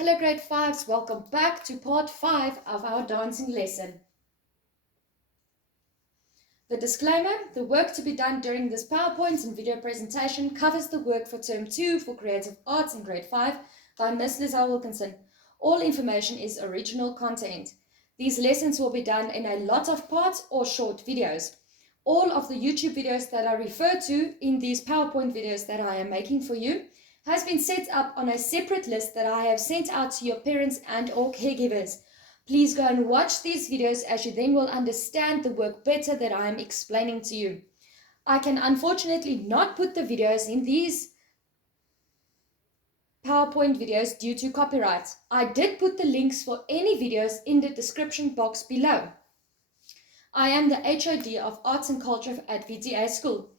Hello grade 5s, welcome back to part 5 of our dancing lesson. The disclaimer, the work to be done during this PowerPoint and video presentation covers the work for term 2 for creative arts in grade 5 by Miss Lizelle Wilkinson. All information is original content. These lessons will be done in a lot of parts or short videos. All of the YouTube videos that I refer to in these PowerPoint videos that I am making for you has been set up on a separate list that I have sent out to your parents and or caregivers. Please go and watch these videos as you then will understand the work better that I am explaining to you. I can unfortunately not put the videos in these PowerPoint videos due to copyright. I did put the links for any videos in the description box below. I am the HOD of Arts and Culture at VTA School.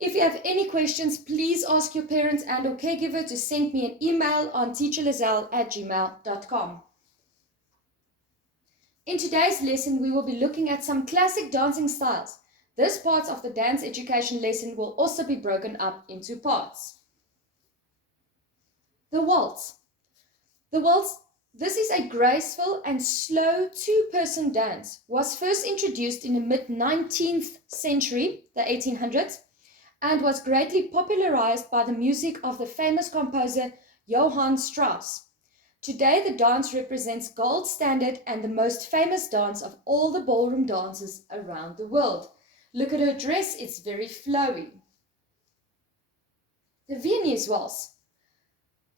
If you have any questions, please ask your parents and or caregiver to send me an email on teacherlizelle@gmail.com. In today's lesson, we will be looking at some classic dancing styles. This part of the dance education lesson will also be broken up into parts. The waltz. The waltz, this is a graceful and slow two-person dance, was first introduced in the mid-19th century, the 1800s, and was greatly popularized by the music of the famous composer Johann Strauss. Today, the dance represents gold standard and the most famous dance of all the ballroom dances around the world. Look at her dress, it's very flowy. The Viennese waltz.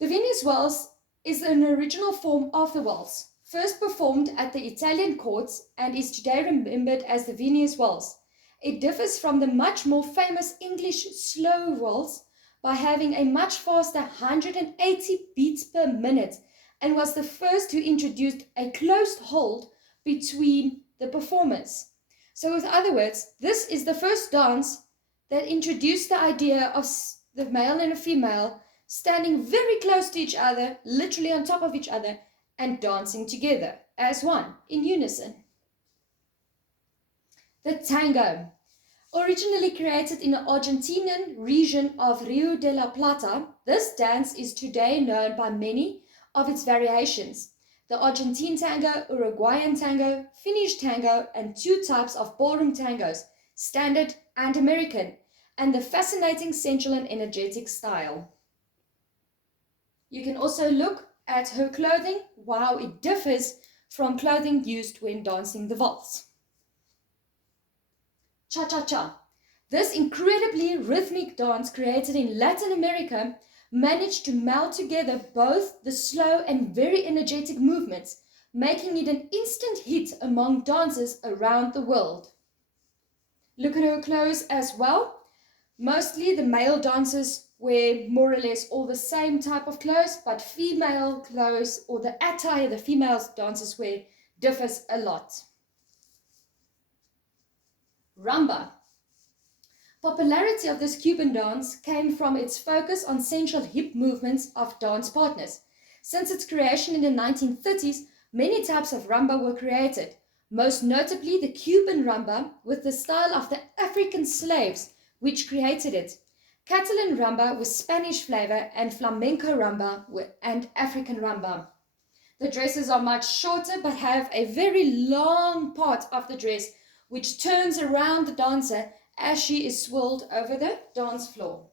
The Viennese waltz is an original form of the waltz, first performed at the Italian courts and is today remembered as the Viennese waltz. It differs from the much more famous English slow waltz by having a much faster 180 beats per minute and was the first who introduced a closed hold between the performers. So with other words, this is the first dance that introduced the idea of the male and a female standing very close to each other, literally on top of each other, and dancing together as one, in unison. The tango. Originally created in the Argentinian region of Rio de la Plata, this dance is today known by many of its variations. The Argentine tango, Uruguayan tango, Finnish tango, and two types of ballroom tangos, standard and American, and the fascinating sensual and energetic style. You can also look at her clothing, how it differs from clothing used when dancing the waltz. Cha-cha-cha. This incredibly rhythmic dance created in Latin America managed to meld together both the slow and very energetic movements, making it an instant hit among dancers around the world. Look at her clothes as well. Mostly the male dancers wear more or less all the same type of clothes, but female clothes or the attire the female dancers wear differs a lot. Rumba. Popularity of this Cuban dance came from its focus on sensual hip movements of dance partners. Since its creation in the 1930s, many types of rumba were created, most notably the Cuban rumba with the style of the African slaves which created it, Catalan rumba with Spanish flavor, and Flamenco rumba and African rumba. The dresses are much shorter but have a very long part of the dress which turns around the dancer as she is swirled over the dance floor.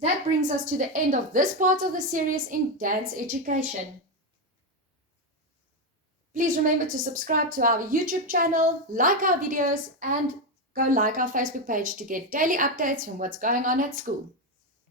That brings us to the end of this part of the series in dance education. Please remember to subscribe to our YouTube channel, like our videos, and go like our Facebook page to get daily updates from what's going on at school.